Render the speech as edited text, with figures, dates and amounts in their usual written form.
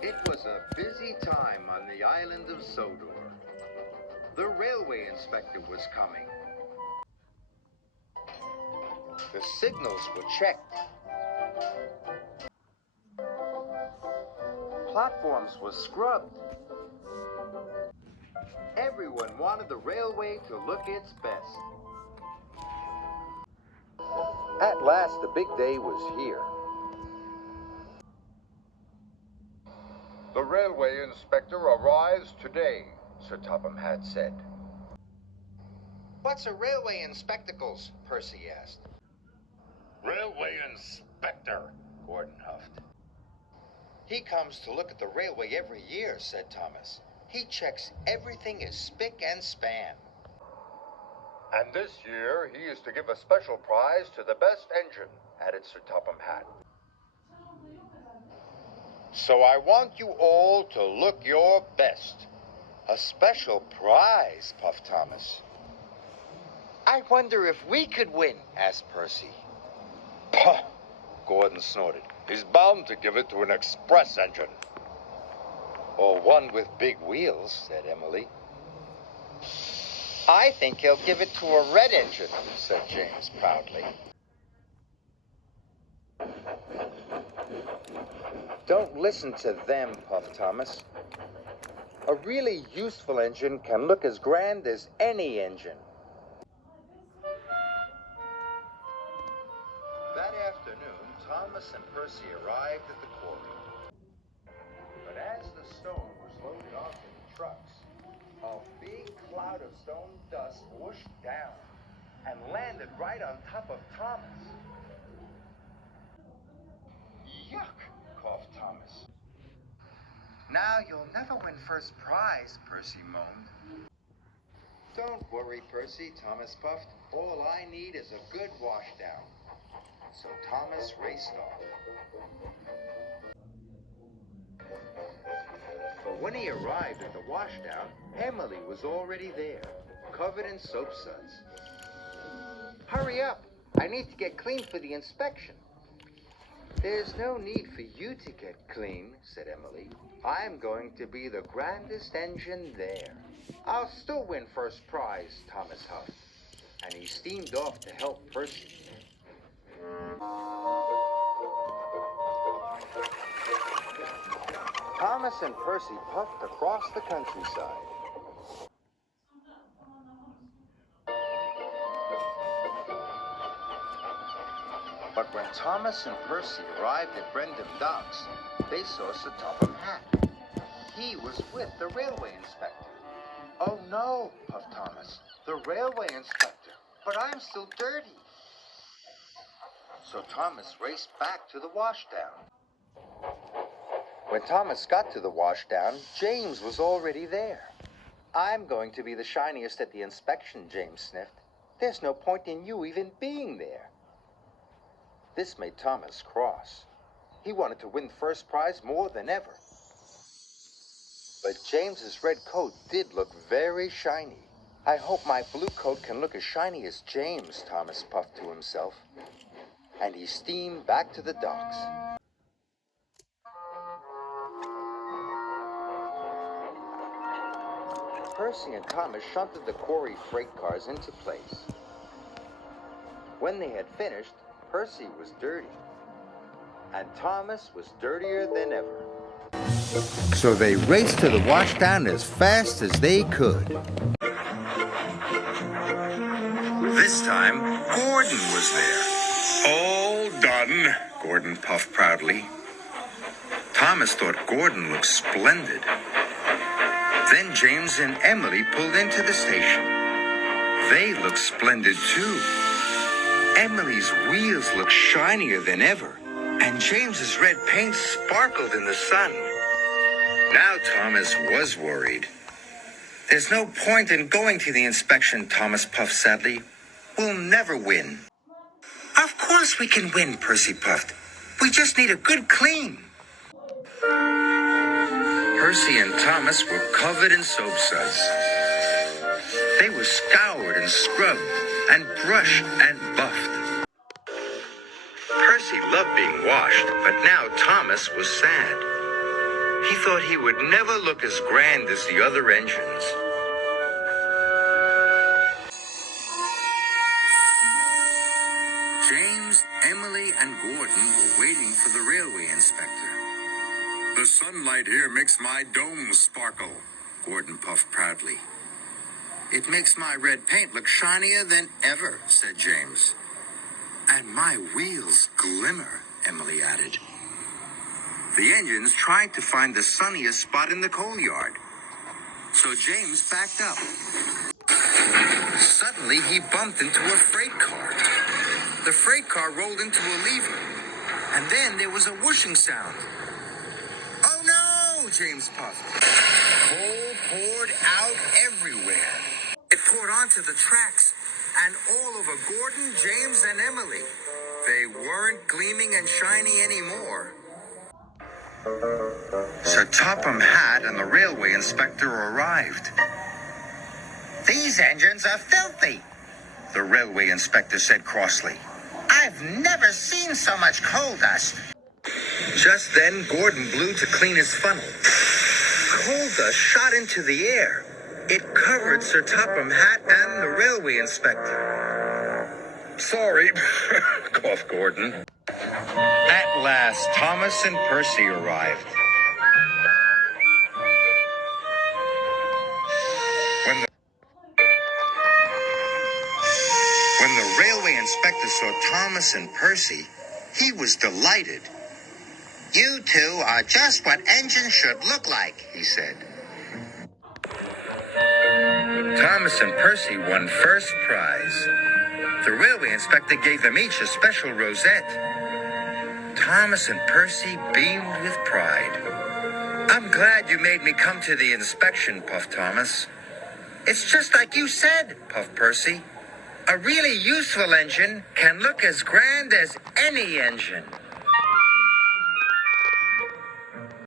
It was a busy time on the island of Sodor. The railway inspector was coming. The signals were checked. Platforms were scrubbed. Everyone wanted the railway to look its best. At last, the big day was here. The railway inspector arrives today, Sir Topham Hatt said. What's a railway in spectacles? Percy asked. Railway inspector, Gordon huffed. He comes to look at the railway every year, said Thomas. He checks everything is spick and span. And this year he is to give a special prize to the best engine, added Sir Topham Hatt. So I want you all to look your best. A special prize, puffed Thomas. I wonder if we could win, asked Percy. Puh, Gordon snorted. He's bound to give it to an express engine. Or one with big wheels, said Emily. I think he'll give it to a red engine, said James proudly. Don't listen to them, puffed Thomas. A really useful engine can look as grand as any engine. That afternoon, Thomas and Percy arrived at the quarry. But as the stone was loaded onto the trucks, a big cloud of stone dust whooshed down and landed right on top of Thomas. Yuck, coughed Thomas. Now you'll never win first prize, Percy moaned. Don't worry, Percy, Thomas puffed. All I need is a good washdown. So Thomas raced off. But when he arrived at the washdown, Emily was already there, covered in soap suds. Hurry up! I need to get clean for the inspection. There's no need for you to get clean, said Emily. I'm going to be the grandest engine there. I'll still win first prize, Thomas huffed. And he steamed off to help Percy. Thomas and Percy puffed across the countryside. But when Thomas and Percy arrived at Brendam Docks, they saw Sir Topham Hatt. He was with the railway inspector. Oh no, puffed Thomas, the railway inspector, but I'm still dirty. So Thomas raced back to the washdown. When Thomas got to the washdown, James was already there. I'm going to be the shiniest at the inspection, James sniffed. There's no point in you even being there. This made Thomas cross. He wanted to win first prize more than ever. But James's red coat did look very shiny. I hope my blue coat can look as shiny as James, Thomas puffed to himself. And he steamed back to the docks. Percy and Thomas shunted the quarry freight cars into place. When they had finished, Percy was dirty, and Thomas was dirtier than ever. So they raced to the washdown as fast as they could. This time, Gordon was there. All done, Gordon puffed proudly. Thomas thought Gordon looked splendid. Then James and Emily pulled into the station. They looked splendid too. Emily's wheels looked shinier than ever, and James's red paint sparkled in the sun. Now Thomas was worried. There's no point in going to the inspection, Thomas puffed sadly. We'll never win. Of course we can win, Percy puffed. We just need a good clean. Percy and Thomas were covered in soap suds. They were scoured and scrubbed and brushed and buffed. Percy loved being washed, but now Thomas was sad. He thought he would never look as grand as the other engines. James, Emily, and Gordon were waiting for the railway inspector. The sunlight here makes my dome sparkle, Gordon puffed proudly. It makes my red paint look shinier than ever, said James. And my wheels glimmer, Emily added. The engines tried to find the sunniest spot in the coal yard. So James backed up. Suddenly, he bumped into a freight car. The freight car rolled into a lever. And then there was a whooshing sound. Oh no, James puffed. Coal poured out everywhere. It poured onto the tracks and all over Gordon, James, and Emily. They weren't gleaming and shiny anymore. Sir Topham Hatt and the railway inspector arrived. These engines are filthy, The railway inspector said crossly. I've never seen so much coal dust. Just then, Gordon blew to clean his funnel. Coal dust shot into the air. It covered Sir Topham Hatt and the railway inspector. Sorry, coughed Gordon. At last, Thomas and Percy arrived. When the railway inspector saw Thomas and Percy, he was delighted. You two are just what engines should look like, he said. Thomas and Percy won first prize. The railway inspector gave them each a special rosette. Thomas and Percy beamed with pride. I'm glad you made me come to the inspection, puffed Thomas. It's just like you said, puffed Percy. A really useful engine can look as grand as any engine.